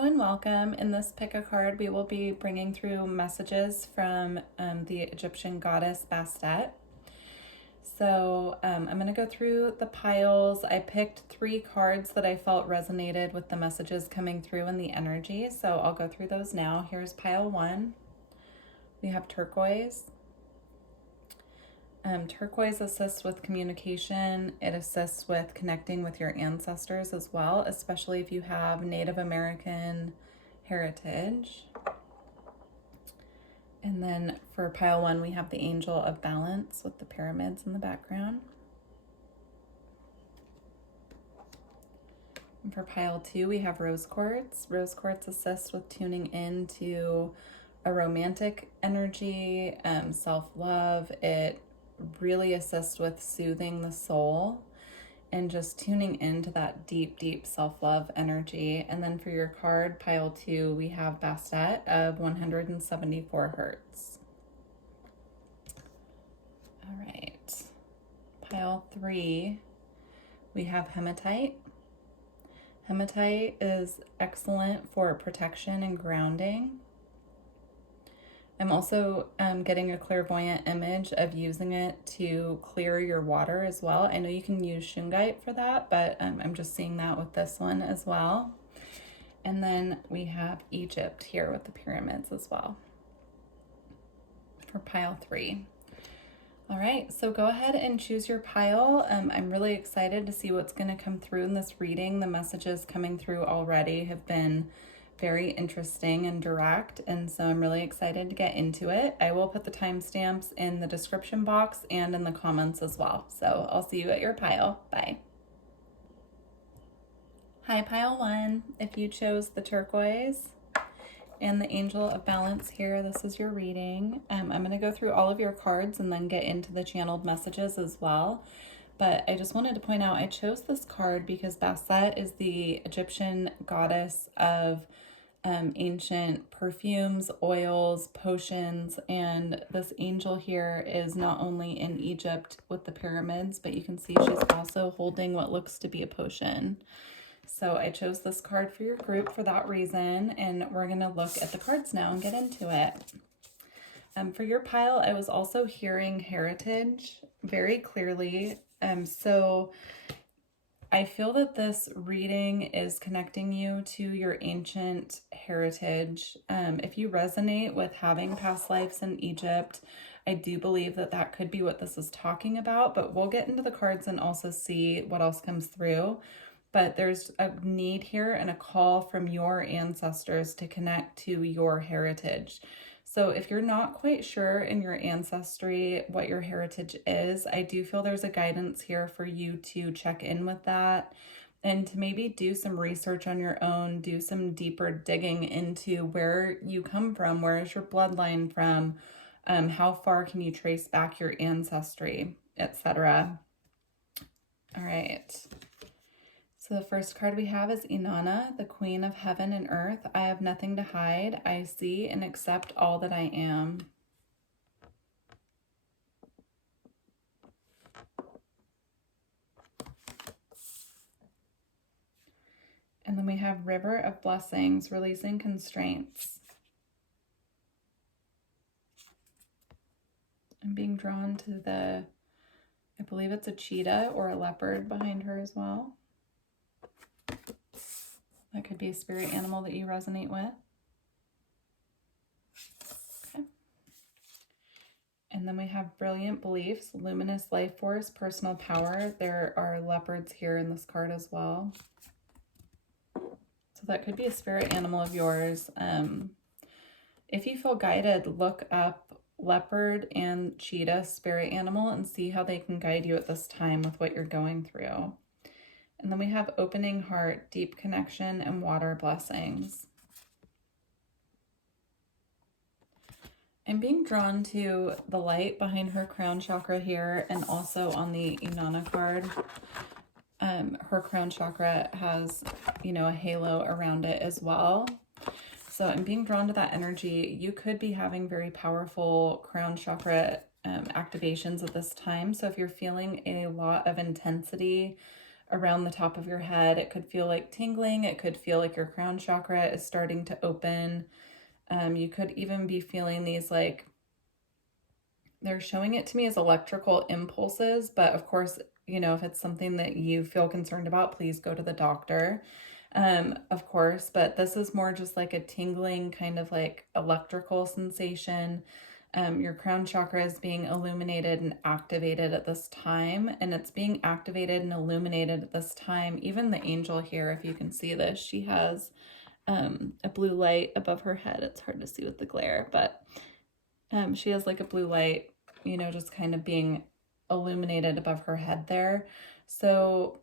Hello and welcome. In this pick a card, we will be bringing through messages from the Egyptian goddess Bastet. So I'm going to go through the piles. I picked 3 cards that I felt resonated with the messages coming through in the energy. So I'll go through those now. Here's pile 1. We have turquoise. Turquoise assists with communication. It assists with connecting with your ancestors as well, especially if you have Native American heritage. And then for pile 1, we have the Angel of Balance with the pyramids in the background. And for pile 2, we have rose quartz. Rose quartz assists with tuning into a romantic energy, self-love. It really assists with soothing the soul and just tuning into that deep self-love energy. And then for your card, pile 2, we have Bastet of 174 hertz. All right. Pile 3, we have hematite. Hematite is excellent for protection and grounding. I'm also getting a clairvoyant image of using it to clear your water as well. I know you can use shungite for that, but I'm just seeing that with this one as well. And then we have Egypt here with the pyramids as well for pile 3. All right, so go ahead and choose your pile. I'm really excited to see what's going to come through in this reading. The messages coming through already have been very interesting and direct, and so I'm really excited to get into it. I will put the timestamps in the description box and in the comments as well. So I'll see you at your pile. Bye. Hi, pile 1. If you chose the turquoise and the Angel of Balance here, this is your reading. I'm going to go through all of your cards and then get into the channeled messages as well. But I just wanted to point out I chose this card because Bastet is the Egyptian goddess of ancient perfumes, oils, potions, and this angel here is not only in Egypt with the pyramids, but you can see she's also holding what looks to be a potion. So I chose this card for your group for that reason, and we're going to look at the cards now and get into it. For your pile, I was also hearing heritage very clearly. So I feel that this reading is connecting you to your ancient heritage. If you resonate with having past lives in Egypt, I do believe that that could be what this is talking about, but we'll get into the cards and also see what else comes through. But there's a need here and a call from your ancestors to connect to your heritage. So if you're not quite sure in your ancestry what your heritage is, I do feel there's a guidance here for you to check in with that and to maybe do some research on your own, do some deeper digging into where you come from, where is your bloodline from, how far can you trace back your ancestry, etc. All right. So the first card we have is Inanna, the Queen of Heaven and Earth. I have nothing to hide. I see and accept all that I am. And then we have River of Blessings, releasing constraints. I'm being drawn to the, I believe it's a cheetah or a leopard behind her as well. That could be a spirit animal that you resonate with. Okay. And then we have Brilliant Beliefs, Luminous Life Force, Personal Power. There are leopards here in this card as well. So that could be a spirit animal of yours. If you feel guided, look up leopard and cheetah spirit animal and see how they can guide you at this time with what you're going through. And then we have Opening Heart, Deep Connection, and Water Blessings. I'm being drawn to the light behind her crown chakra here and also on the Inanna card. Her crown chakra has, a halo around it as well. So I'm being drawn to that energy. You could be having very powerful crown chakra activations at this time. So if you're feeling a lot of intensity around the top of your head. It could feel like tingling. It could feel like your crown chakra is starting to open. You could even be feeling these, like, they're showing it to me as electrical impulses, but of course, you know, if it's something that you feel concerned about, please go to the doctor, of course. But this is more just like a tingling kind of like electrical sensation. Your crown chakra is being illuminated and activated at this time, and it's being activated and illuminated at this time. Even the angel here, if you can see this, she has a blue light above her head. It's hard to see with the glare, but she has like a blue light, you know, just kind of being illuminated above her head there. So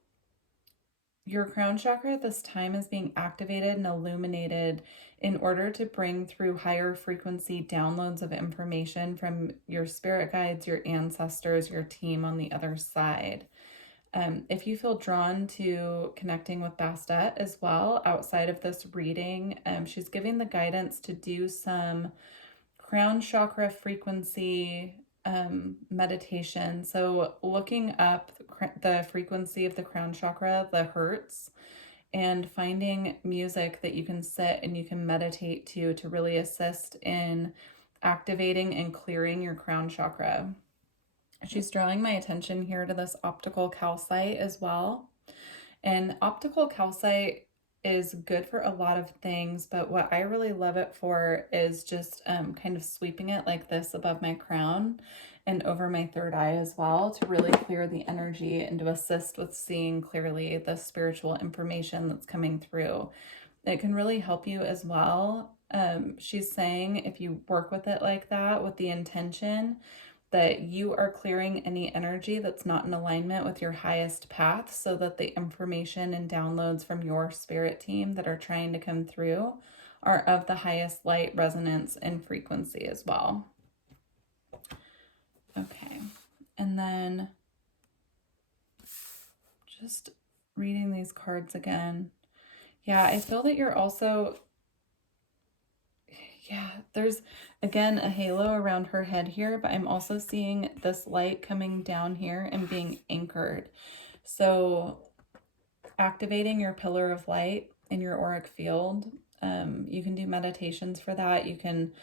your crown chakra at this time is being activated and illuminated in order to bring through higher frequency downloads of information from your spirit guides, your ancestors, your team on the other side. If you feel drawn to connecting with Bastet as well outside of this reading, she's giving the guidance to do some crown chakra frequency meditation. So looking up the frequency of the crown chakra, the hertz, and finding music that you can sit and you can meditate to really assist in activating and clearing your crown chakra. She's drawing my attention here to this optical calcite as well. And optical calcite is good for a lot of things, but what I really love it for is just kind of sweeping it like this above my crown and over my third eye as well, to really clear the energy and to assist with seeing clearly the spiritual information that's coming through. It can really help you as well. She's saying if you work with it like that, with the intention that you are clearing any energy that's not in alignment with your highest path, so that the information and downloads from your spirit team that are trying to come through are of the highest light, resonance, and frequency as well. Okay, and then just reading these cards again. Yeah, I feel that you're also, there's again a halo around her head here, but I'm also seeing this light coming down here and being anchored. So activating your pillar of light in your auric field. You can do meditations for that. You can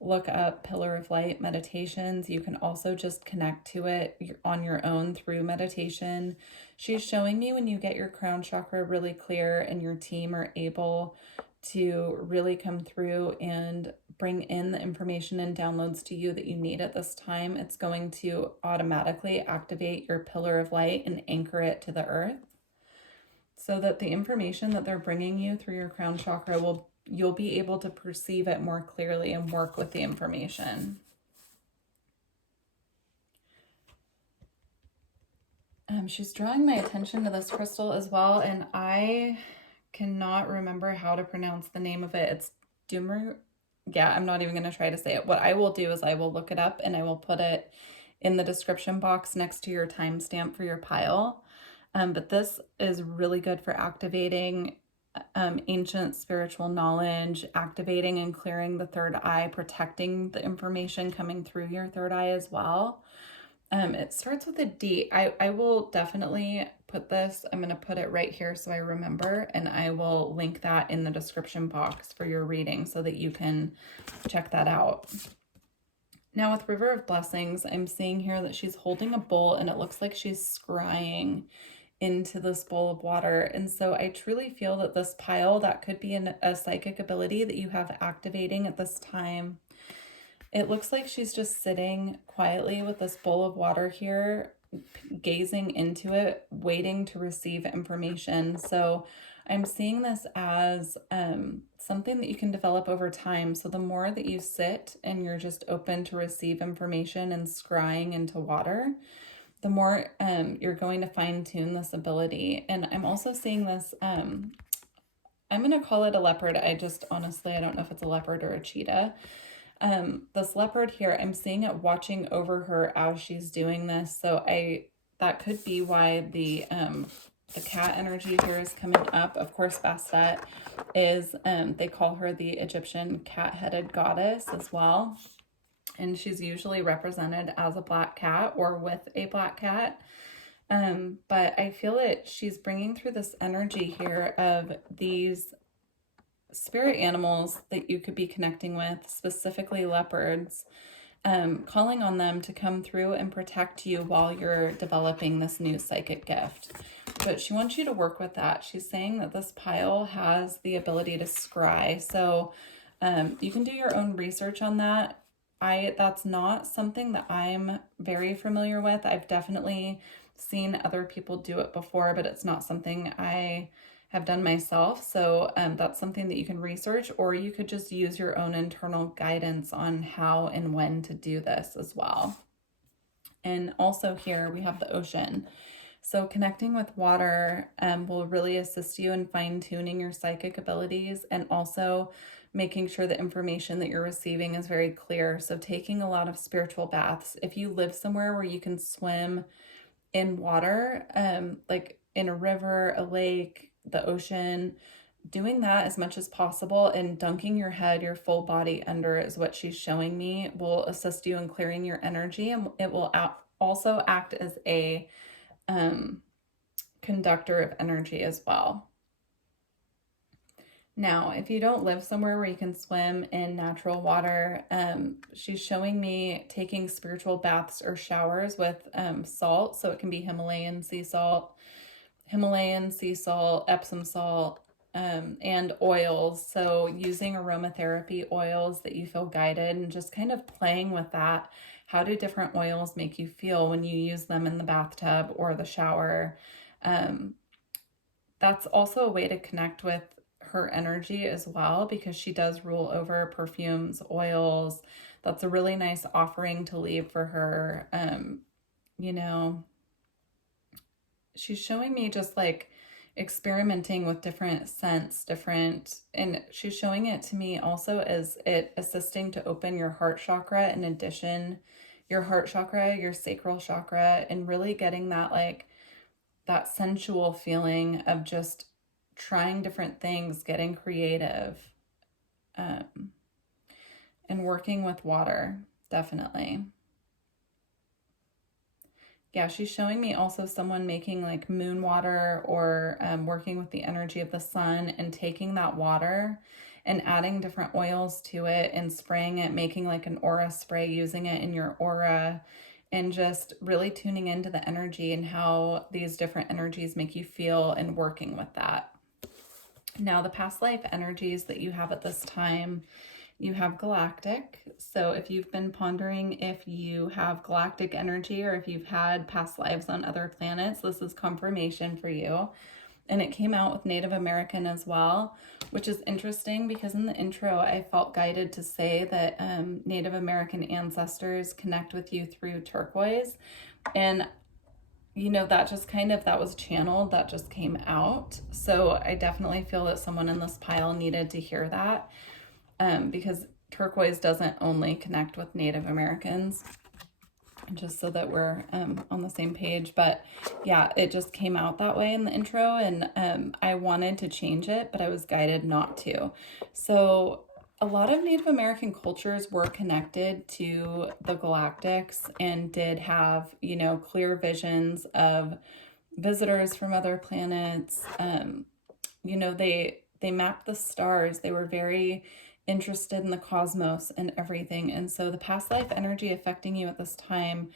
look up pillar of light meditations. You can also just connect to it on your own through meditation. She's showing me when you get your crown chakra really clear and your team are able to really come through and bring in the information and downloads to you that you need at this time, it's going to automatically activate your pillar of light and anchor it to the earth, so that the information that they're bringing you through your crown chakra you'll be able to perceive it more clearly and work with the information. She's drawing my attention to this crystal as well, and I cannot remember how to pronounce the name of it. It's I'm not even going to try to say it. What I will do is I will look it up and I will put it in the description box next to your timestamp for your pile. But this is really good for activating ancient spiritual knowledge, activating and clearing the third eye, protecting the information coming through your third eye as well. It starts with a D. I will definitely put this, I'm going to put it right here so I remember, and I will link that in the description box for your reading so that you can check that out. Now with River of Blessings, I'm seeing here that she's holding a bowl and it looks like she's scrying into this bowl of water. And so I truly feel that this pile, that could be a psychic ability that you have activating at this time. It looks like she's just sitting quietly with this bowl of water here, gazing into it, waiting to receive information. So I'm seeing this as something that you can develop over time. So the more that you sit and you're just open to receive information and scrying into water, the more you're going to fine tune this ability. And I'm also seeing this, I'm going to call it a leopard. I don't know if it's a leopard or a cheetah. This leopard here, I'm seeing it watching over her as she's doing this. So that could be why the cat energy here is coming up. Of course, Bastet is, they call her the Egyptian cat-headed goddess as well. And she's usually represented as a black cat or with a black cat. But I feel it, she's bringing through this energy here of these spirit animals that you could be connecting with, specifically leopards, calling on them to come through and protect you while you're developing this new psychic gift. But she wants you to work with that. She's saying that this pile has the ability to scry. So you can do your own research on that. That's not something that I'm very familiar with. I've definitely seen other people do it before, but it's not something I have done myself. So that's something that you can research, or you could just use your own internal guidance on how and when to do this as well. And also here we have the ocean. So connecting with water will really assist you in fine-tuning your psychic abilities, and also making sure the information that you're receiving is very clear. So taking a lot of spiritual baths. If you live somewhere where you can swim in water, like in a river, a lake, the ocean, doing that as much as possible, and dunking your head, your full body under is what she's showing me, will assist you in clearing your energy, and it will also act as a conductor of energy as well. Now, if you don't live somewhere where you can swim in natural water, she's showing me taking spiritual baths or showers with salt. So it can be Himalayan sea salt, Epsom salt, and oils. So using aromatherapy oils that you feel guided, and just kind of playing with that. How do different oils make you feel when you use them in the bathtub or the shower? That's also a way to connect with her energy as well, because she does rule over perfumes, oils. That's a really nice offering to leave for her. You know, she's showing me just like experimenting with different scents, and she's showing it to me also as it assisting to open your heart chakra, in addition, your heart chakra, your sacral chakra, and really getting that like that sensual feeling of just trying different things, getting creative, and working with water, definitely. Yeah, she's showing me also someone making like moon water, or working with the energy of the sun and taking that water and adding different oils to it and spraying it, making like an aura spray, using it in your aura, and just really tuning into the energy and how these different energies make you feel, and working with that. Now, the past life energies that you have at this time, you have galactic. So if you've been pondering if you have galactic energy, or if you've had past lives on other planets, this is confirmation for you. And it came out with Native American as well, which is interesting because in the intro, I felt guided to say that Native American ancestors connect with you through turquoise. And you know, that just that was channeled, that just came out. So I definitely feel that someone in this pile needed to hear that, because turquoise doesn't only connect with Native Americans, just so that we're on the same page. But yeah, it just came out that way in the intro, and I wanted to change it, but I was guided not to. So a lot of Native American cultures were connected to the galactics and did have, you know, clear visions of visitors from other planets. You know, they mapped the stars. They were very interested in the cosmos and everything. And so the past life energy affecting you at this time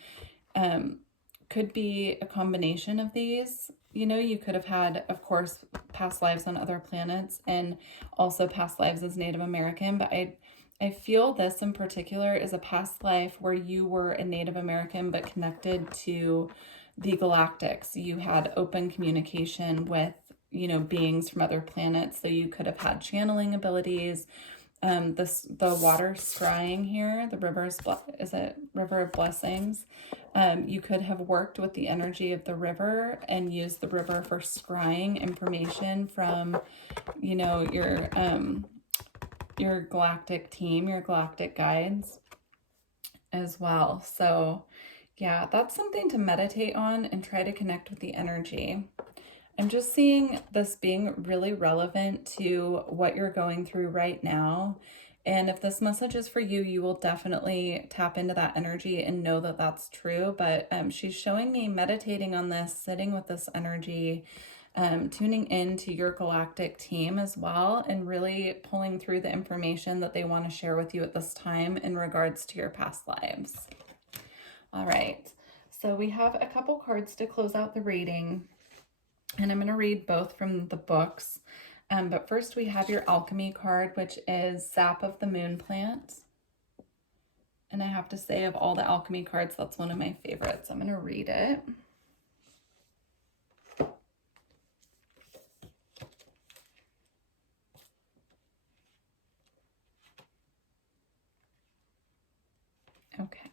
could be a combination of these. You know, you could have had, of course, past lives on other planets, and also past lives as Native American. But I feel this in particular is a past life where you were a Native American but connected to the galactics. You had open communication with, you know, beings from other planets. So you could have had channeling abilities. The water scrying here, the river of blessings. You could have worked with the energy of the river and used the river for scrying information from, you know, your galactic team, your galactic guides as well. So yeah, that's something to meditate on and try to connect with the energy. I'm just seeing this being really relevant to what you're going through right now, And if this message is for you, you will definitely tap into that energy and know that that's true. But she's showing me meditating on this, sitting with this energy, tuning into your galactic team as well, and really pulling through the information that they want to share with you at this time in regards to your past lives. All right, so we have a couple cards to close out the reading, and I'm going to read both from the books. But first we have your alchemy card, which is Sap of the Moon Plant. And I have to say, of all the alchemy cards, that's one of my favorites. I'm going to read it. Okay.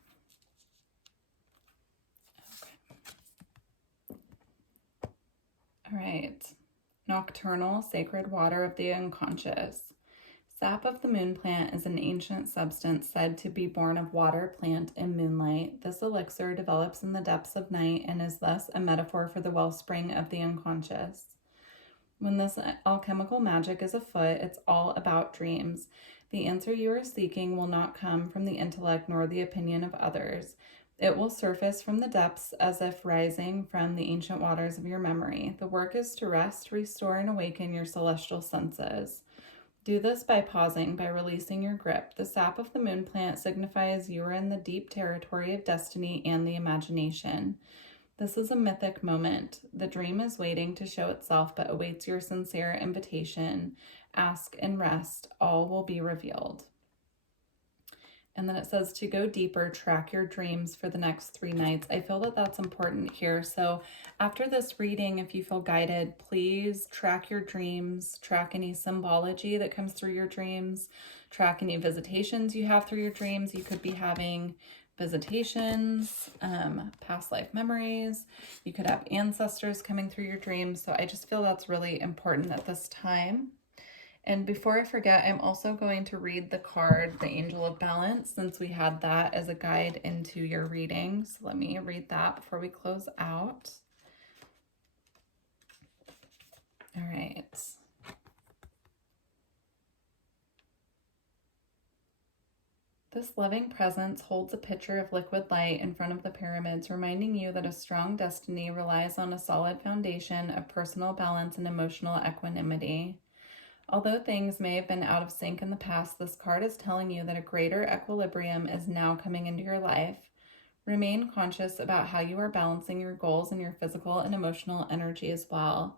All right. Nocturnal Sacred Water of the Unconscious. Sap of the moon plant is an ancient substance said to be born of water, plant, and moonlight. This elixir develops in the depths of night and is thus a metaphor for the wellspring of the unconscious. When this alchemical magic is afoot, it's all about dreams. The answer you are seeking will not come from the intellect nor the opinion of others. It will surface from the depths as if rising from the ancient waters of your memory. The work is to rest, restore, and awaken your celestial senses. Do this by pausing, by releasing your grip. The sap of the moon plant signifies you are in the deep territory of destiny and the imagination. This is a mythic moment. The dream is waiting to show itself, but awaits your sincere invitation. Ask and rest. All will be revealed. And then it says to go deeper, track your dreams for the next 3 nights. I feel that that's important here. So after this reading, if you feel guided, please track your dreams, track any symbology that comes through your dreams, track any visitations you have through your dreams. You could be having visitations, past life memories. You could have ancestors coming through your dreams. So I just feel that's really important at this time. And before I forget, I'm also going to read the card, the Angel of Balance, since we had that as a guide into your reading. So let me read that before we close out. All right. This loving presence holds a pitcher of liquid light in front of the pyramids, reminding you that a strong destiny relies on a solid foundation of personal balance and emotional equanimity. Although things may have been out of sync in the past, this card is telling you that a greater equilibrium is now coming into your life. Remain conscious about how you are balancing your goals and your physical and emotional energy as well.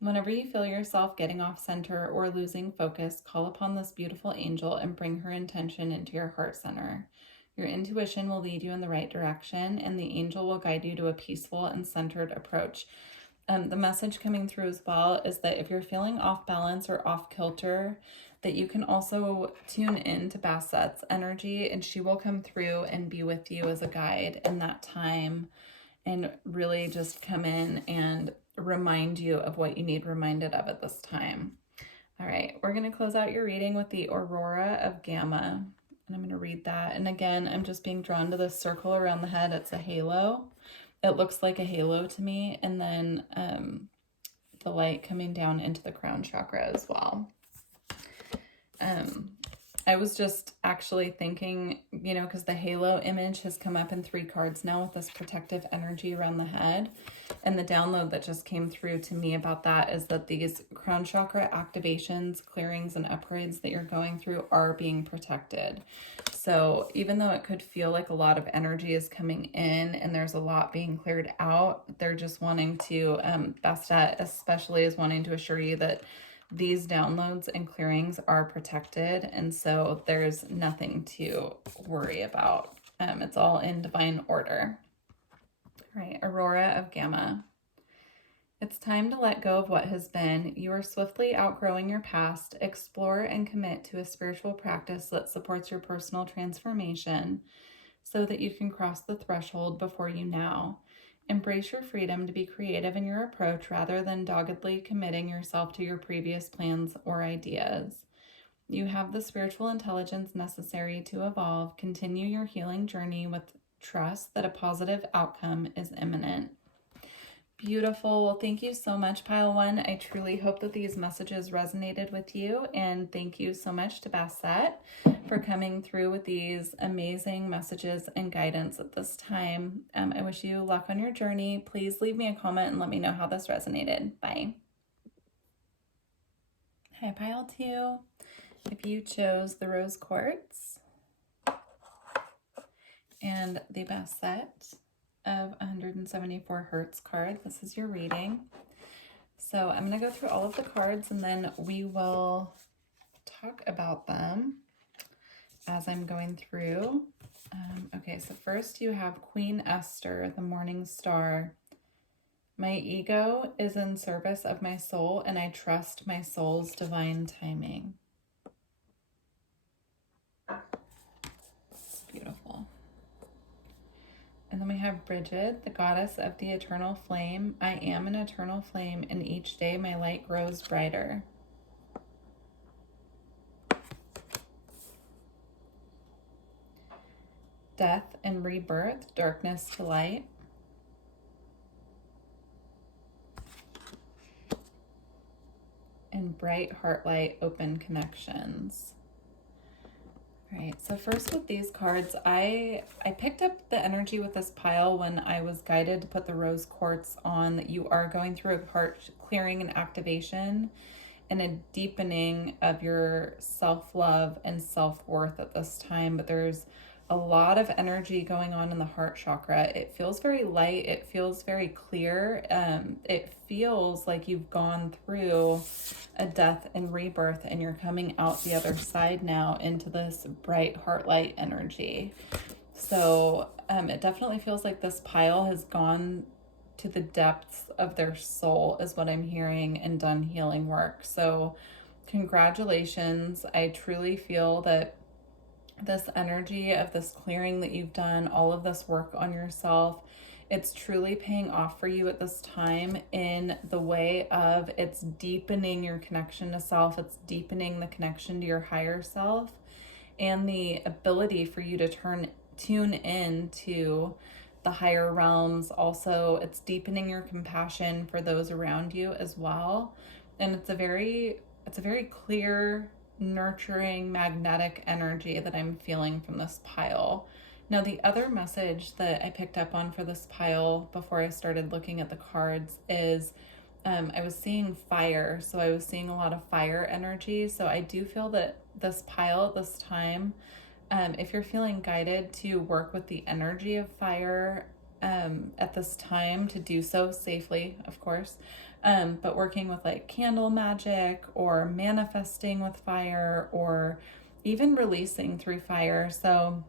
Whenever you feel yourself getting off center or losing focus, call upon this beautiful angel and bring her intention into your heart center. Your intuition will lead you in the right direction, and the angel will guide you to a peaceful and centered approach. The message coming through as well is that if you're feeling off balance or off kilter, that you can also tune in to Bastet's energy, and she will come through and be with you as a guide in that time and really just come in and remind you of what you need reminded of at this time. All right, we're going to close out your reading with the Aurora of Gamma, and I'm going to read that. And again, I'm just being drawn to this circle around the head. It's a halo. It looks like a halo to me, and then the light coming down into the crown chakra as well. I was just actually thinking, you know, because the halo image has come up in 3 cards now with this protective energy around the head. And the download that just came through to me about that is that these crown chakra activations, clearings, and upgrades that you're going through are being protected. So even though it could feel like a lot of energy is coming in and there's a lot being cleared out, they're just wanting to, Bastet especially is wanting to assure you that these downloads and clearings are protected, and so there's nothing to worry about. It's all in divine order. All right, Aurora of Gamma. It's time to let go of what has been. You are swiftly outgrowing your past. Explore and commit to a spiritual practice that supports your personal transformation so that you can cross the threshold before you now. Embrace your freedom to be creative in your approach rather than doggedly committing yourself to your previous plans or ideas. You have the spiritual intelligence necessary to evolve. Continue your healing journey with trust that a positive outcome is imminent. Beautiful. Well, thank you so much, Pile One. I truly hope that these messages resonated with you. And thank you so much to Bastet for coming through with these amazing messages and guidance at this time. I wish you luck on your journey. Please leave me a comment and let me know how this resonated. Bye. Hi, Pile Two. If you chose the rose quartz and the Bastet of 174 Hertz card, this is your reading. So I'm going to go through all of the cards and then we will talk about them as I'm going through. Okay, so first you have Queen Esther, the Morning Star. My ego is in service of my soul and I trust my soul's divine timing. It's beautiful. And then we have Bridget, the goddess of the eternal flame. I am an eternal flame, and each day my light grows brighter. Death and rebirth, darkness to light. And bright heart light, open connections. All right, so first with these cards, I picked up the energy with this pile when I was guided to put the rose quartz on, that you are going through a heart clearing and activation and a deepening of your self-love and self-worth at this time. But there's a lot of energy going on in the heart chakra. It feels very light. It feels very clear. It feels like you've gone through a death and rebirth and you're coming out the other side now into this bright heart light energy. So it definitely feels like this pile has gone to the depths of their soul is what I'm hearing, and done healing work. So congratulations. I truly feel that this energy of this clearing that you've done, all of this work on yourself, it's truly paying off for you at this time in the way of it's deepening your connection to self, it's deepening the connection to your higher self, and the ability for you to tune in to the higher realms. Also, it's deepening your compassion for those around you as well. And it's a very clear, nurturing, magnetic energy that I'm feeling from this pile. Now, the other message that I picked up on for this pile before I started looking at the cards is I was seeing fire. So I was seeing a lot of fire energy. So I do feel that this pile at this time, if you're feeling guided to work with the energy of fire at this time, to do so safely, of course, but working with like candle magic or manifesting with fire or even releasing through fire. So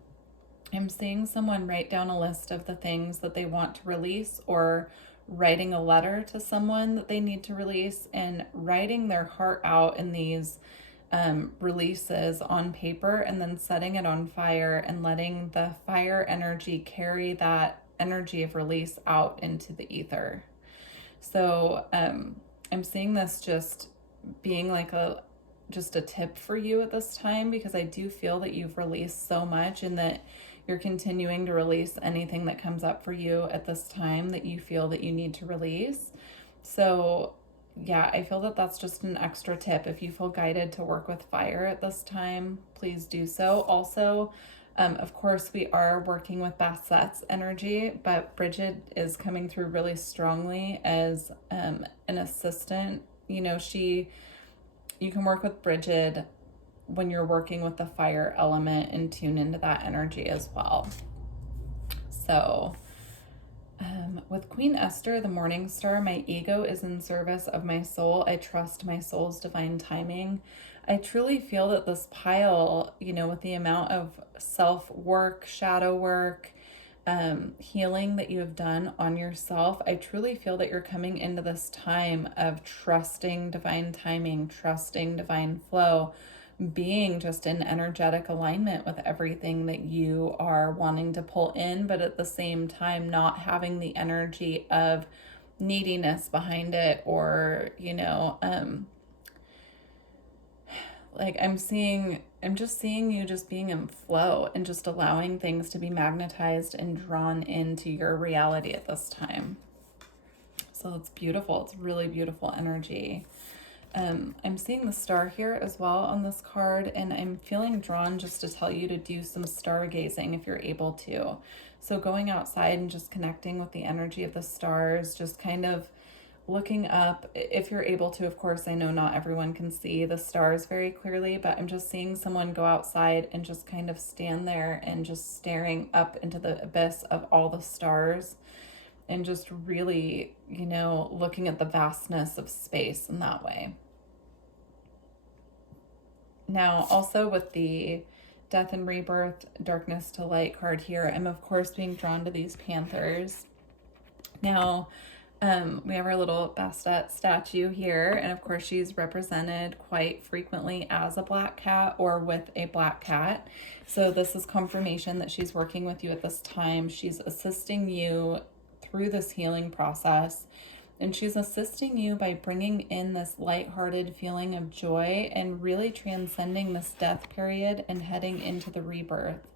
I'm seeing someone write down a list of the things that they want to release, or writing a letter to someone that they need to release, and writing their heart out in these releases on paper, and then setting it on fire and letting the fire energy carry that energy of release out into the ether. So I'm seeing this just being like just a tip for you at this time, because I do feel that you've released so much and that you're continuing to release anything that comes up for you at this time that you feel that you need to release. So yeah, I feel that that's just an extra tip. If you feel guided to work with fire at this time, please do so. Also, of course, we are working with Bastet's energy, but Bridget is coming through really strongly as an assistant. You know, you can work with Bridget when you're working with the fire element and tune into that energy as well. So with Queen Esther, the Morning Star, my ego is in service of my soul. I trust my soul's divine timing. I truly feel that this pile, you know, with the amount of self-work, shadow work, healing that you have done on yourself, I truly feel that you're coming into this time of trusting divine timing, trusting divine flow, being just in energetic alignment with everything that you are wanting to pull in, but at the same time not having the energy of neediness behind it, or, you know, like I'm just seeing you just being in flow and just allowing things to be magnetized and drawn into your reality at this time. So it's beautiful. It's really beautiful energy. I'm seeing the star here as well on this card, and I'm feeling drawn just to tell you to do some stargazing if you're able to. So going outside and just connecting with the energy of the stars, just kind of looking up, if you're able to, of course. I know not everyone can see the stars very clearly, but I'm just seeing someone go outside and just kind of stand there and just staring up into the abyss of all the stars and just really, you know, looking at the vastness of space in that way. Now, also with the Death and Rebirth, Darkness to Light card here, I'm of course being drawn to these panthers. Now, we have our little Bastet statue here, and of course she's represented quite frequently as a black cat or with a black cat. So this is confirmation that she's working with you at this time. She's assisting you through this healing process, and she's assisting you by bringing in this lighthearted feeling of joy and really transcending this death period and heading into the rebirth.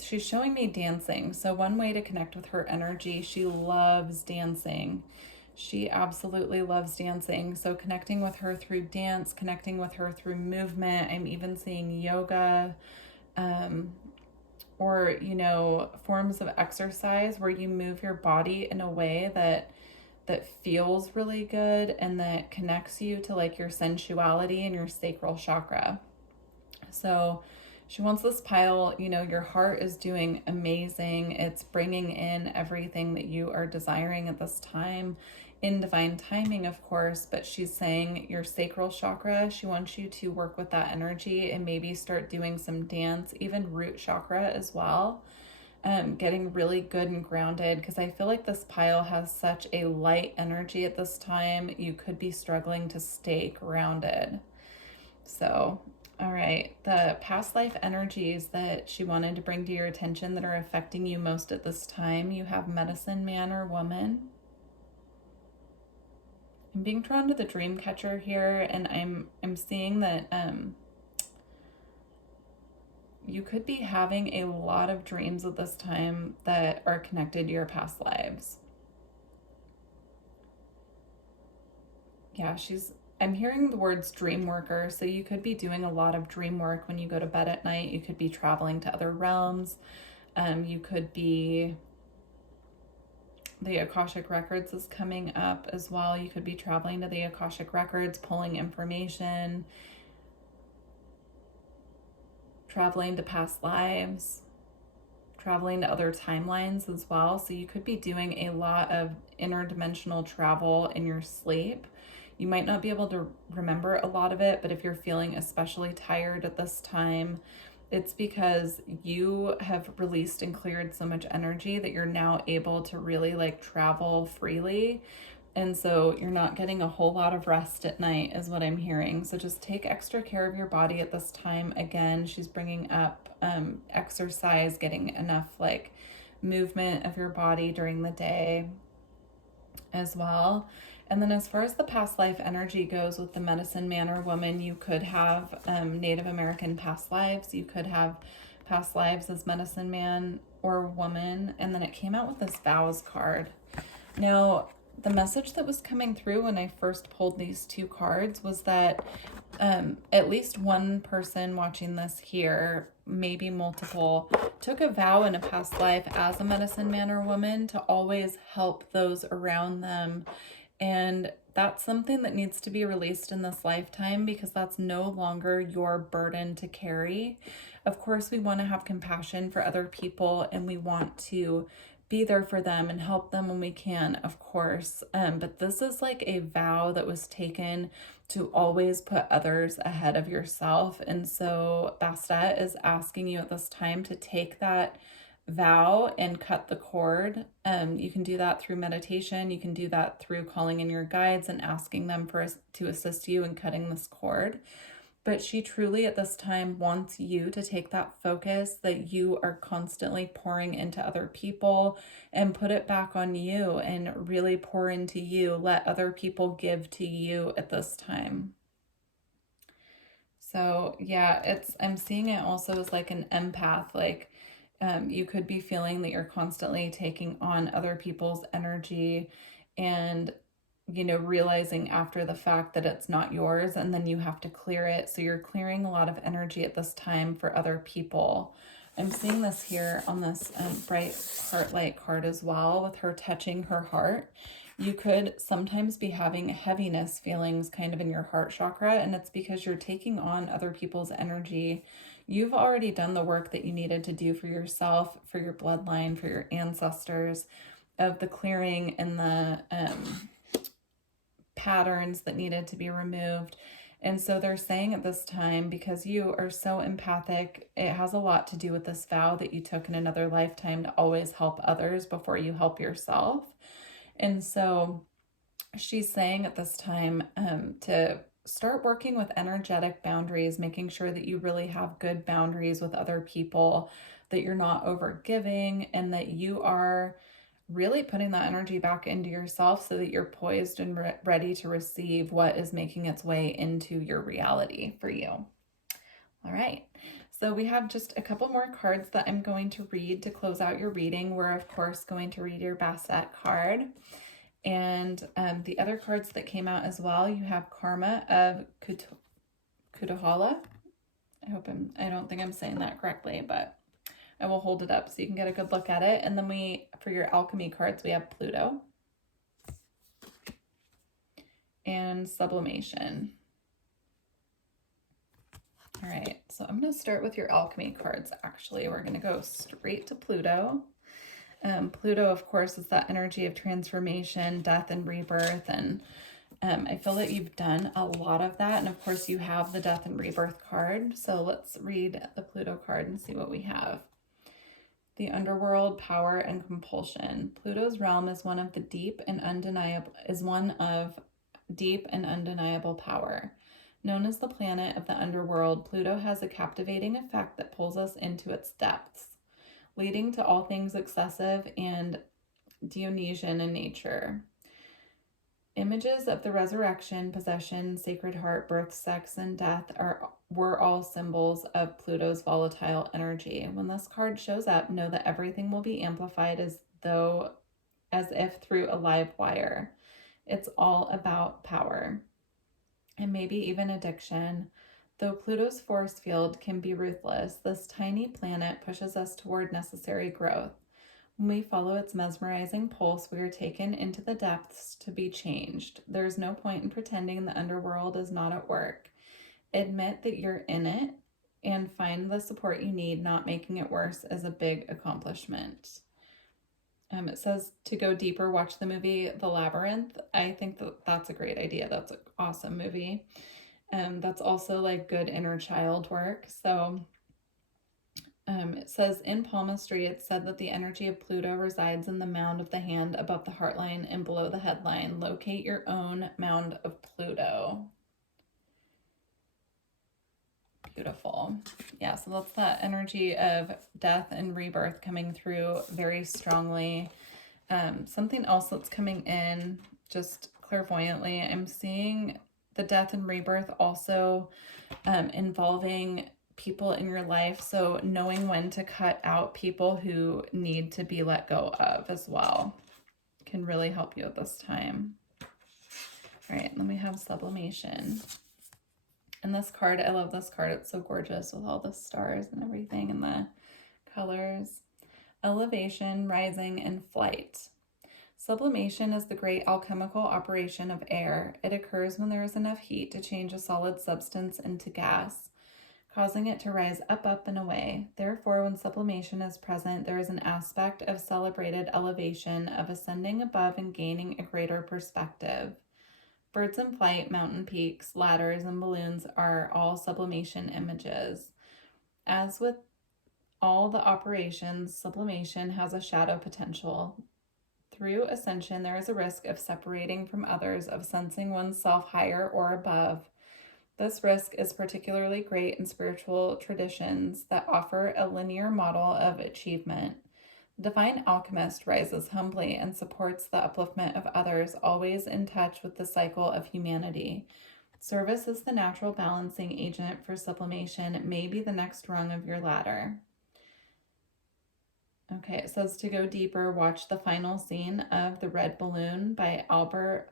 She's showing me dancing. So one way to connect with her energy, she loves dancing. She absolutely loves dancing. So connecting with her through dance, connecting with her through movement. I'm even seeing yoga, or, you know, forms of exercise where you move your body in a way that feels really good and that connects you to like your sensuality and your sacral chakra. So she wants this pile, you know, your heart is doing amazing. It's bringing in everything that you are desiring at this time in divine timing, of course, but she's saying your sacral chakra, she wants you to work with that energy and maybe start doing some dance, even root chakra as well. Getting really good and grounded, because I feel like this pile has such a light energy at this time. You could be struggling to stay grounded. So, all right, the past life energies that she wanted to bring to your attention that are affecting you most at this time, you have medicine man or woman. I'm being drawn to the dream catcher here, and I'm seeing that you could be having a lot of dreams at this time that are connected to your past lives. Yeah, I'm hearing the words dream worker, so you could be doing a lot of dream work when you go to bed at night. You could be traveling to other realms. You could be, the Akashic Records is coming up as well. You could be traveling to the Akashic Records, pulling information, traveling to past lives, traveling to other timelines as well. So you could be doing a lot of interdimensional travel in your sleep. You might not be able to remember a lot of it, but if you're feeling especially tired at this time, it's because you have released and cleared so much energy that you're now able to really like travel freely. And so you're not getting a whole lot of rest at night is what I'm hearing. So just take extra care of your body at this time. Again, she's bringing up exercise, getting enough like movement of your body during the day as well. And then as far as the past life energy goes with the medicine man or woman, you could have Native American past lives. You could have past lives as medicine man or woman. And then it came out with this vows card. Now, the message that was coming through when I first pulled these two cards was that at least one person watching this here, maybe multiple, took a vow in a past life as a medicine man or woman to always help those around them. And that's something that needs to be released in this lifetime, because that's no longer your burden to carry. Of course, we want to have compassion for other people and we want to be there for them and help them when we can, of course. But this is like a vow that was taken to always put others ahead of yourself. And so Bastet is asking you at this time to take that vow and cut the cord. You can do that through meditation. You can do that through calling in your guides and asking them to assist you in cutting this cord. But she truly at this time wants you to take that focus that you are constantly pouring into other people and put it back on you and really pour into you. Let other people give to you at this time. So yeah, I'm seeing it also as like an empath, like you could be feeling that you're constantly taking on other people's energy and, realizing after the fact that it's not yours, and then you have to clear it. So you're clearing a lot of energy at this time for other people. I'm seeing this here on this bright heart light card as well, with her touching her heart. You could sometimes be having heaviness feelings kind of in your heart chakra, and it's because you're taking on other people's energy. You've already done the work that you needed to do for yourself, for your bloodline, for your ancestors, of the clearing and the patterns that needed to be removed. And so they're saying at this time, because you are so empathic, it has a lot to do with this vow that you took in another lifetime to always help others before you help yourself. And so she's saying at this time to start working with energetic boundaries, making sure that you really have good boundaries with other people, that you're not over giving, and that you are really putting that energy back into yourself so that you're poised and ready to receive what is making its way into your reality for you. All right. So we have just a couple more cards that I'm going to read to close out your reading. We're, of course, going to read your Bastet card. And the other cards that came out as well, you have Karma of Kutuhala. I don't think I'm saying that correctly, but I will hold it up so you can get a good look at it. And then for your alchemy cards, we have Pluto and Sublimation. All right, so I'm going to start with your alchemy cards, actually. We're going to go straight to Pluto. Pluto, of course, is that energy of transformation, death, and rebirth. And I feel that you've done a lot of that. And of course, you have the death and rebirth card. So let's read the Pluto card and see what we have. The underworld, power, and compulsion. Pluto's realm is one of deep and undeniable power. Known as the planet of the underworld, Pluto has a captivating effect that pulls us into its depths, leading to all things excessive and Dionysian in nature. Images of the resurrection, possession, sacred heart, birth, sex, and death were all symbols of Pluto's volatile energy. When this card shows up, know that everything will be amplified as if through a live wire. It's all about power, and maybe even addiction. Though Pluto's force field can be ruthless, this tiny planet pushes us toward necessary growth. When we follow its mesmerizing pulse, we are taken into the depths to be changed. There's no point in pretending the underworld is not at work. Admit that you're in it and find the support you need. Not making it worse is a big accomplishment. It says to go deeper, watch the movie The Labyrinth. I think that's a great idea. That's an awesome movie. That's also like good inner child work. So it says in palmistry, it's said that the energy of Pluto resides in the mound of the hand above the heart line and below the headline. Locate your own mound of Pluto. Beautiful. Yeah, so that's that energy of death and rebirth coming through very strongly. Something else that's coming in just clairvoyantly, I'm seeing the death and rebirth also involving people in your life. So knowing when to cut out people who need to be let go of as well can really help you at this time. All right, then we have Sublimation. And this card, I love this card. It's so gorgeous with all the stars and everything and the colors. Elevation, rising, and flight. Sublimation is the great alchemical operation of air. It occurs when there is enough heat to change a solid substance into gas, causing it to rise up, and away. Therefore, when sublimation is present, there is an aspect of celebrated elevation, of ascending above and gaining a greater perspective. Birds in flight, mountain peaks, ladders, and balloons are all sublimation images. As with all the operations, sublimation has a shadow potential. Through ascension, there is a risk of separating from others, of sensing oneself higher or above. This risk is particularly great in spiritual traditions that offer a linear model of achievement. The divine alchemist rises humbly and supports the upliftment of others, always in touch with the cycle of humanity. Service is the natural balancing agent for sublimation. It may be the next rung of your ladder. Okay, it says to go deeper, watch the final scene of The Red Balloon by Albert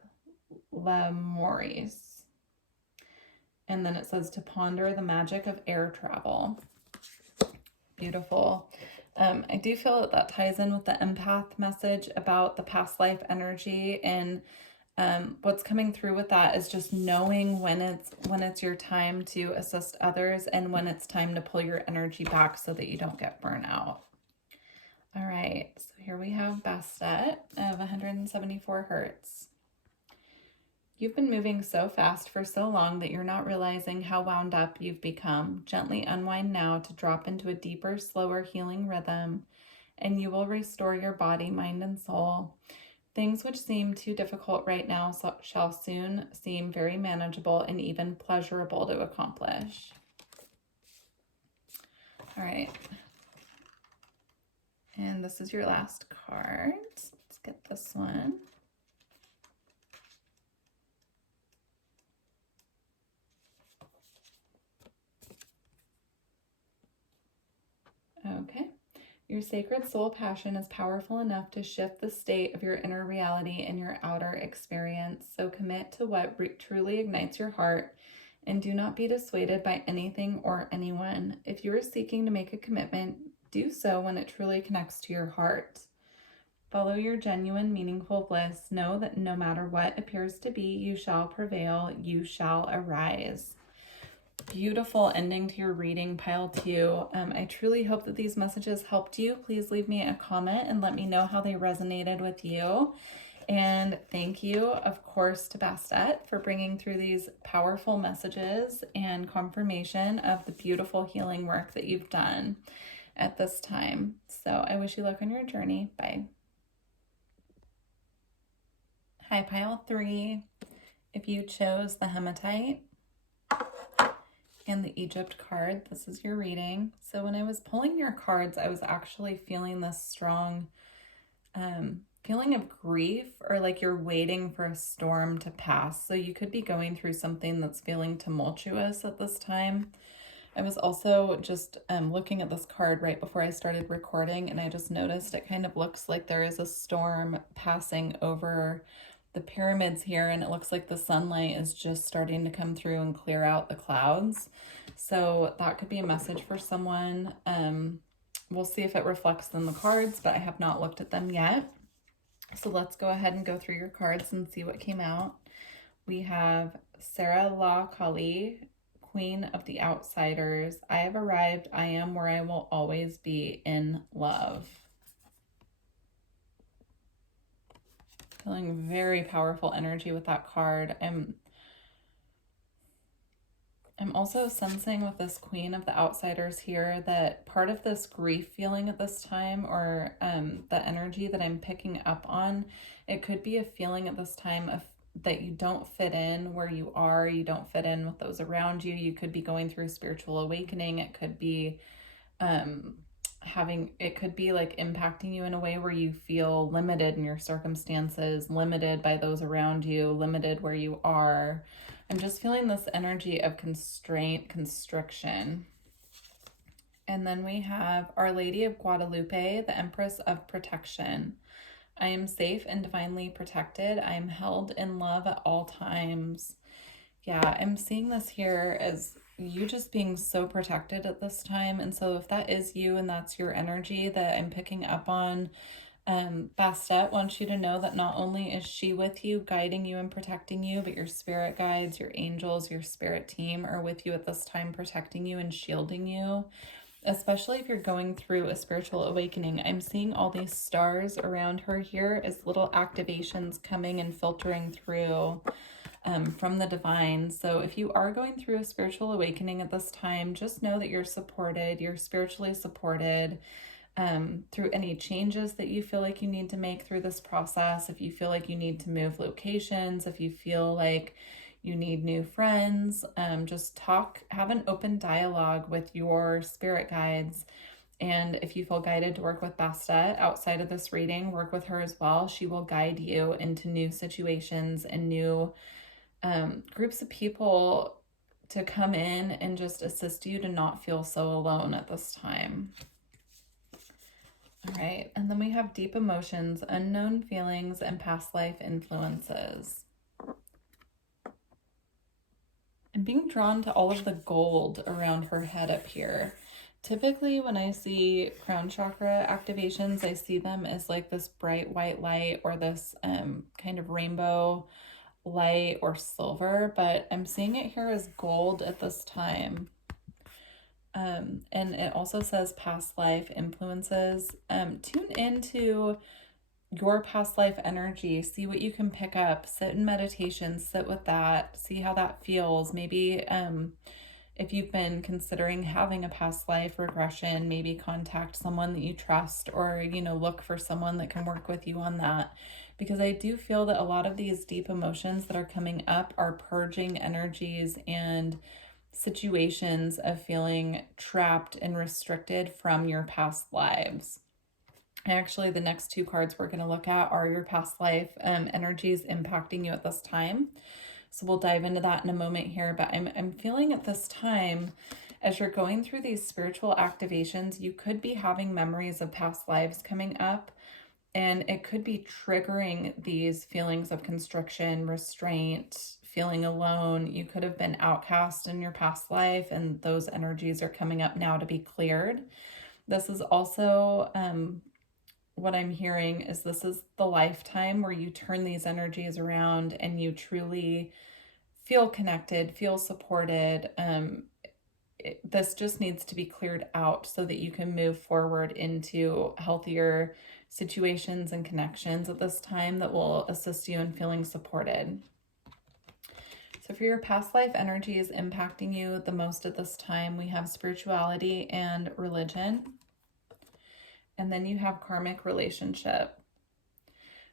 Lamouris. And then it says to ponder the magic of air travel. Beautiful. I do feel that that ties in with the empath message about the past life energy, and what's coming through with that is just knowing when it's your time to assist others and when it's time to pull your energy back so that you don't get burnt out. All right, so here we have Bastet of 174 hertz. You've been moving so fast for so long that you're not realizing how wound up you've become. Gently unwind now to drop into a deeper, slower healing rhythm, and you will restore your body, mind, and soul. Things which seem too difficult right now shall soon seem very manageable and even pleasurable to accomplish. All right. And this is your last card. Let's get this one. Okay. Your sacred soul passion is powerful enough to shift the state of your inner reality and your outer experience. So commit to what truly ignites your heart and do not be dissuaded by anything or anyone. If you are seeking to make a commitment, do so when it truly connects to your heart. Follow your genuine, meaningful bliss. Know that no matter what appears to be, you shall prevail, you shall arise. Beautiful ending to your reading, pile 2. I truly hope that these messages helped you. Please leave me a comment and let me know how they resonated with you. And thank you, of course, to Bastet for bringing through these powerful messages and confirmation of the beautiful healing work that you've done at this time. So I wish you luck on your journey. Bye. Hi, pile 3. If you chose the hematite and the Egypt card, this is your reading. So when I was pulling your cards, I was actually feeling this strong feeling of grief, or like you're waiting for a storm to pass. So you could be going through something that's feeling tumultuous at this time. I was also just looking at this card right before I started recording, and I just noticed it kind of looks like there is a storm passing over the pyramids here, and it looks like the sunlight is just starting to come through and clear out the clouds. So that could be a message for someone. We'll see if it reflects in the cards, but I have not looked at them yet. So let's go ahead and go through your cards and see what came out. We have Sarah La Kali, Queen of the Outsiders. I have arrived. I am where I will always be, in love. Feeling very powerful energy with that card. I'm also sensing with this Queen of the Outsiders here that part of this grief feeling at this time, or the energy that I'm picking up on, it could be a feeling at this time of that you don't fit in where you are, you don't fit in with those around you. You could be going through spiritual awakening. It could be it could be like impacting you in a way where you feel limited in your circumstances, limited by those around you, limited where you are. I'm just feeling this energy of constraint, constriction. And then we have Our Lady of Guadalupe, the Empress of Protection. I am safe and divinely protected. I am held in love at all times. Yeah, I'm seeing this here as you just being so protected at this time. And so if that is you and that's your energy that I'm picking up on, Bastet wants you to know that not only is she with you, guiding you and protecting you, but your spirit guides, your angels, your spirit team are with you at this time, protecting you and shielding you, especially if you're going through a spiritual awakening. I'm seeing all these stars around her here as little activations coming and filtering through from the divine. So if you are going through a spiritual awakening at this time, just know that you're supported, you're spiritually supported through any changes that you feel like you need to make through this process. If you feel like you need to move locations, if you feel like you need new friends, just have an open dialogue with your spirit guides. And if you feel guided to work with Bastet outside of this reading, work with her as well. She will guide you into new situations and new groups of people to come in and just assist you to not feel so alone at this time. All right, and then we have deep emotions, unknown feelings, and past life influences. I'm being drawn to all of the gold around her head up here. Typically, when I see crown chakra activations, I see them as like this bright white light or this kind of rainbow light or silver, but I'm seeing it here as gold at this time. And it also says past life influences. Tune into your past life energy, see what you can pick up, sit in meditation, sit with that, see how that feels. Maybe if you've been considering having a past life regression, maybe contact someone that you trust, or look for someone that can work with you on that, because I do feel that a lot of these deep emotions that are coming up are purging energies and situations of feeling trapped and restricted from your past lives. Actually, the next two cards we're going to look at are your past life energies impacting you at this time. So we'll dive into that in a moment here. But I'm feeling at this time, as you're going through these spiritual activations, you could be having memories of past lives coming up. And it could be triggering these feelings of constriction, restraint, feeling alone. You could have been outcast in your past life, and those energies are coming up now to be cleared. This is also what I'm hearing is this is the lifetime where you turn these energies around and you truly feel connected, feel supported. This just needs to be cleared out so that you can move forward into healthier situations and connections at this time that will assist you in feeling supported. So for your past life energies impacting you the most at this time, we have spirituality and religion. And then you have karmic relationship.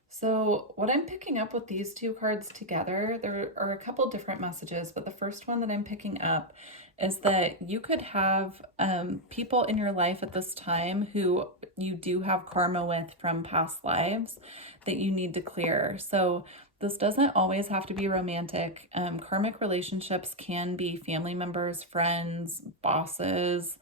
So what I'm picking up with these two cards together, there are a couple different messages, but the first one that I'm picking up is that you could have people in your life at this time who you do have karma with from past lives that you need to clear. So this doesn't always have to be romantic. Karmic relationships can be family members, friends, bosses,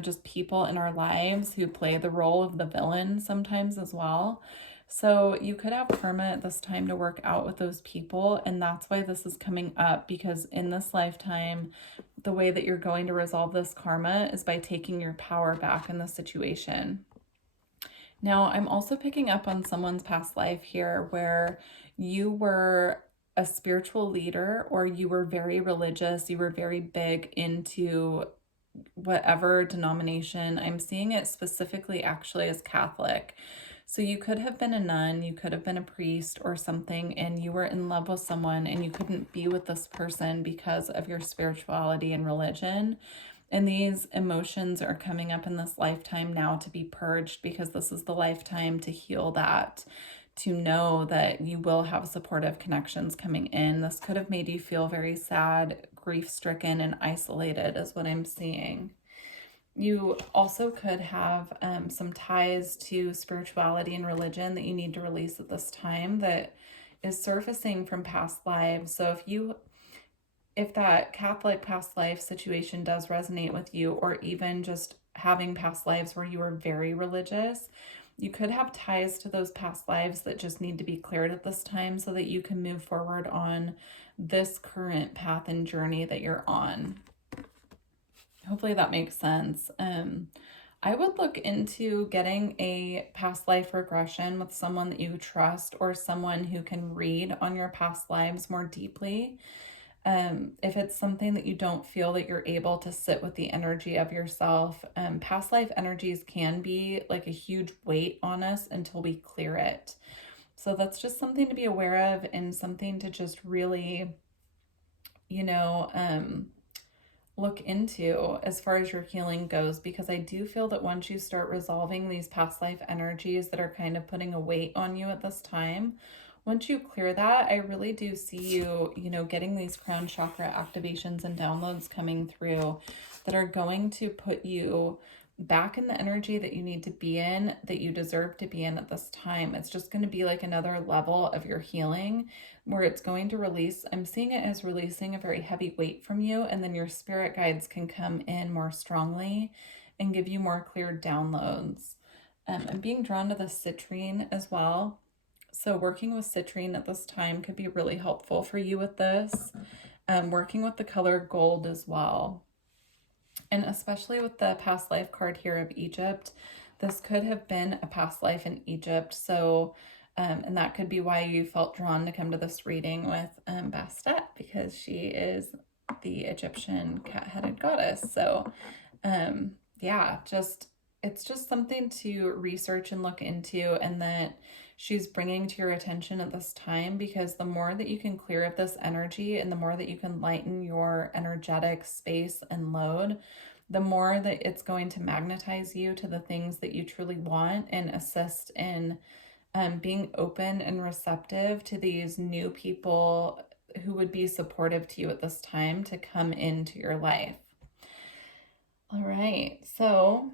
just people in our lives who play the role of the villain sometimes as well. So you could have karma at this time to work out with those people. And that's why this is coming up, because in this lifetime, the way that you're going to resolve this karma is by taking your power back in the situation. Now, I'm also picking up on someone's past life here where you were a spiritual leader, or you were very religious, you were very big into whatever denomination. I'm seeing it specifically actually as Catholic. So you could have been a nun, you could have been a priest or something, and you were in love with someone and you couldn't be with this person because of your spirituality and religion. And these emotions are coming up in this lifetime now to be purged, because this is the lifetime to heal that, to know that you will have supportive connections coming in. This could have made you feel very sad, grief-stricken, and isolated is what I'm seeing. You also could have some ties to spirituality and religion that you need to release at this time that is surfacing from past lives. So if that Catholic past life situation does resonate with you, or even just having past lives where you were very religious, you could have ties to those past lives that just need to be cleared at this time so that you can move forward on this current path and journey that you're on. Hopefully that makes sense. I would look into getting a past life regression with someone that you trust, or someone who can read on your past lives more deeply. If it's something that you don't feel that you're able to sit with the energy of yourself, past life energies can be like a huge weight on us until we clear it. So that's just something to be aware of, and something to just really, look into as far as your healing goes, because I do feel that once you start resolving these past life energies that are kind of putting a weight on you at this time, once you clear that, I really do see you, getting these crown chakra activations and downloads coming through that are going to put you back in the energy that you need to be in, that you deserve to be in at this time. It's just going to be like another level of your healing where it's going to release. I'm seeing it as releasing a very heavy weight from you, and then your spirit guides can come in more strongly and give you more clear downloads. I'm being drawn to the citrine as well. So working with citrine at this time could be really helpful for you with this. Working with the color gold as well. And especially with the past life card here of Egypt, this could have been a past life in Egypt. So, and that could be why you felt drawn to come to this reading with Bastet, because she is the Egyptian cat-headed goddess. So, yeah, it's just something to research and look into, and that she's bringing to your attention at this time, because the more that you can clear of this energy and the more that you can lighten your energetic space and load, the more that it's going to magnetize you to the things that you truly want and assist in being open and receptive to these new people who would be supportive to you at this time to come into your life. All right, so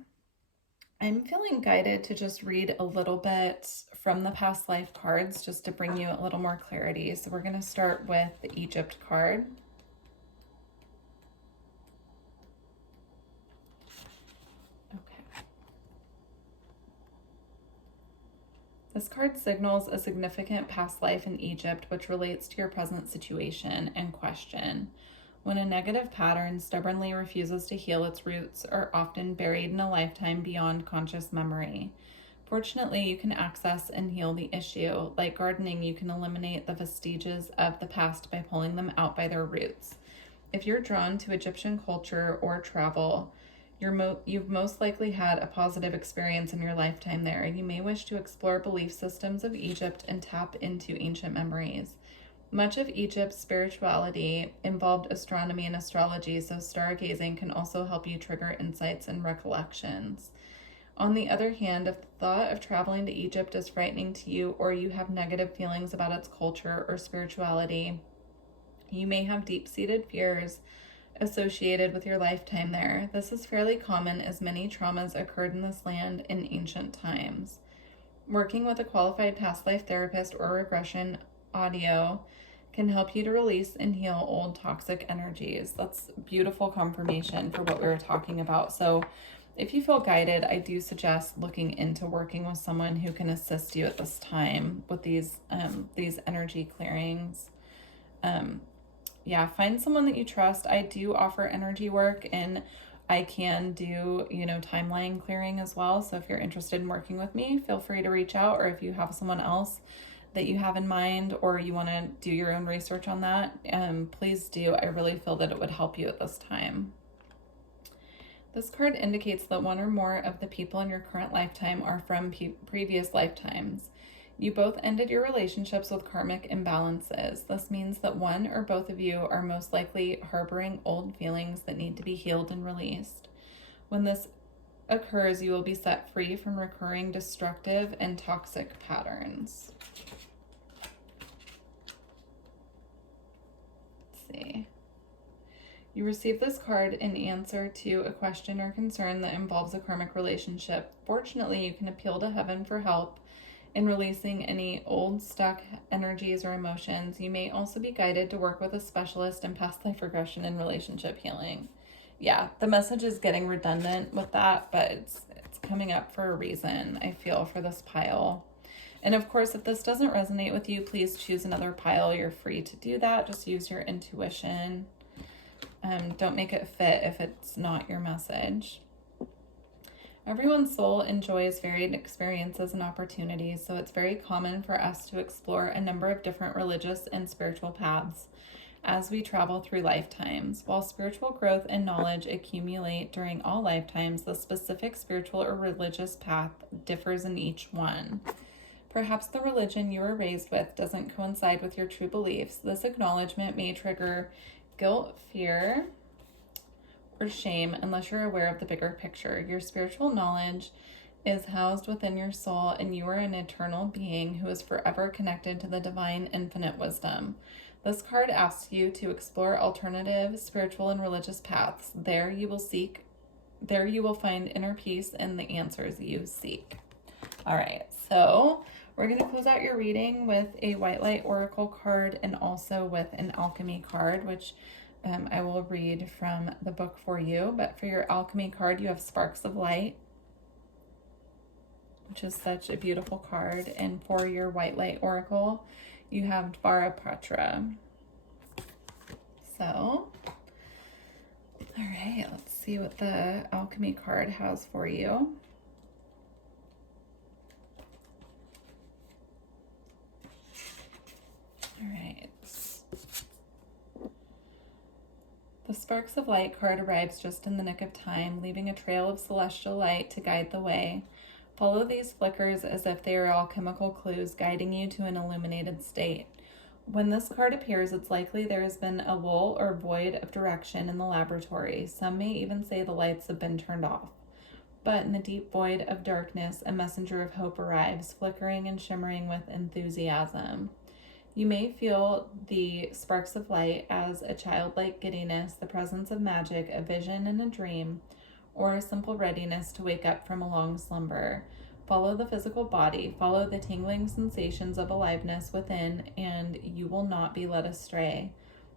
I'm feeling guided to just read a little bit from the past life cards just to bring you a little more clarity. So we're going to start with the Egypt card. Okay. This card signals a significant past life in Egypt, which relates to your present situation and question. When a negative pattern stubbornly refuses to heal, its roots are often buried in a lifetime beyond conscious memory. Fortunately, you can access and heal the issue. Like gardening, you can eliminate the vestiges of the past by pulling them out by their roots. If you're drawn to Egyptian culture or travel, you've most likely had a positive experience in your lifetime there. You may wish to explore belief systems of Egypt and tap into ancient memories. Much of Egypt's spirituality involved astronomy and astrology, so stargazing can also help you trigger insights and recollections. On the other hand, if the thought of traveling to Egypt is frightening to you, or you have negative feelings about its culture or spirituality, you may have deep-seated fears associated with your lifetime there. This is fairly common, as many traumas occurred in this land in ancient times. Working with a qualified past life therapist or regression audio can help you to release and heal old toxic energies. That's beautiful confirmation for what we were talking about. So if you feel guided, I do suggest looking into working with someone who can assist you at this time with these energy clearings. Yeah, find someone that you trust. I do offer energy work, and I can do, timeline clearing as well. So if you're interested in working with me, feel free to reach out, or if you have someone else that you have in mind, or you want to do your own research on that, please do. I really feel that it would help you at this time. This card indicates that one or more of the people in your current lifetime are from previous lifetimes. You both ended your relationships with karmic imbalances. This means that one or both of you are most likely harboring old feelings that need to be healed and released. When this occurs, you will be set free from recurring destructive and toxic patterns. Let's see. You receive this card in answer to a question or concern that involves a karmic relationship. Fortunately, you can appeal to heaven for help in releasing any old stuck energies or emotions. You may also be guided to work with a specialist in past life regression and relationship healing. Yeah, the message is getting redundant with that, but it's coming up for a reason, I feel, for this pile. And of course, if this doesn't resonate with you, please choose another pile. You're free to do that. Just use your intuition. Don't make it fit if it's not your message. Everyone's soul enjoys varied experiences and opportunities, so it's very common for us to explore a number of different religious and spiritual paths as we travel through lifetimes. While spiritual growth and knowledge accumulate during all lifetimes, the specific spiritual or religious path differs in each one. Perhaps the religion you were raised with doesn't coincide with your true beliefs. This acknowledgement may trigger guilt, fear, or shame unless you're aware of the bigger picture. Your spiritual knowledge is housed within your soul, and you are an eternal being who is forever connected to the divine infinite wisdom. This card asks you to explore alternative spiritual and religious paths. There you will find inner peace and the answers you seek. All right, so we're going to close out your reading with a White Light Oracle card and also with an Alchemy card, which I will read from the book for you. But for your alchemy card, you have Sparks of Light, which is such a beautiful card. And for your white light oracle, you have Dvarapatra. So, all right, let's see what the alchemy card has for you. All right. The Sparks of Light card arrives just in the nick of time, leaving a trail of celestial light to guide the way. Follow these flickers as if they are alchemical clues guiding you to an illuminated state. When this card appears, it's likely there has been a lull or void of direction in the laboratory. Some may even say the lights have been turned off. But in the deep void of darkness, a messenger of hope arrives, flickering and shimmering with enthusiasm. You may feel the sparks of light as a childlike giddiness, the presence of magic, a vision and a dream, or a simple readiness to wake up from a long slumber. Follow the physical body, follow the tingling sensations of aliveness within, and you will not be led astray.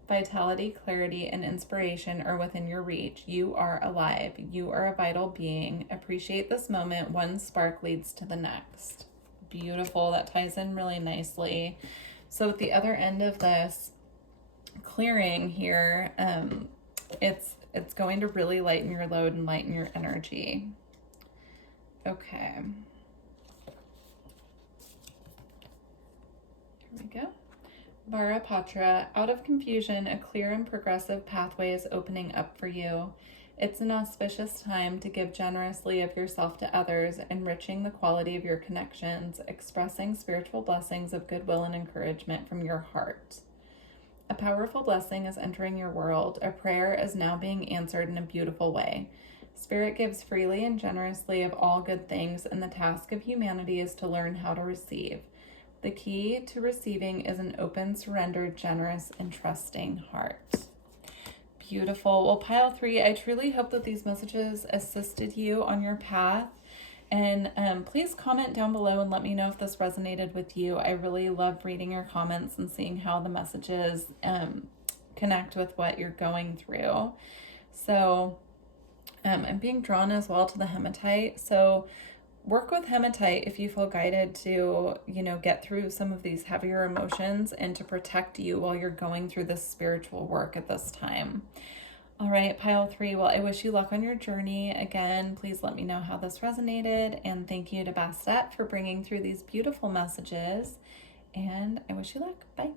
Vitality, clarity, and inspiration are within your reach. You are alive. You are a vital being. Appreciate this moment. One spark leads to the next. Beautiful. That ties in really nicely. So at the other end of this clearing here, it's going to really lighten your load and lighten your energy. Okay. Here we go. Varapatra, out of confusion, a clear and progressive pathway is opening up for you. It's an auspicious time to give generously of yourself to others, enriching the quality of your connections, expressing spiritual blessings of goodwill and encouragement from your heart. A powerful blessing is entering your world. A prayer is now being answered in a beautiful way. Spirit gives freely and generously of all good things, and the task of humanity is to learn how to receive. The key to receiving is an open, surrendered, generous, and trusting heart. Beautiful. Well, pile 3, I truly hope that these messages assisted you on your path. And please comment down below and let me know if this resonated with you. I really love reading your comments and seeing how the messages connect with what you're going through. So I'm being drawn as well to the hematite. So work with hematite if you feel guided to, get through some of these heavier emotions and to protect you while you're going through this spiritual work at this time. All right, pile 3. Well, I wish you luck on your journey. Again, please let me know how this resonated. And thank you to Bastet for bringing through these beautiful messages. And I wish you luck. Bye.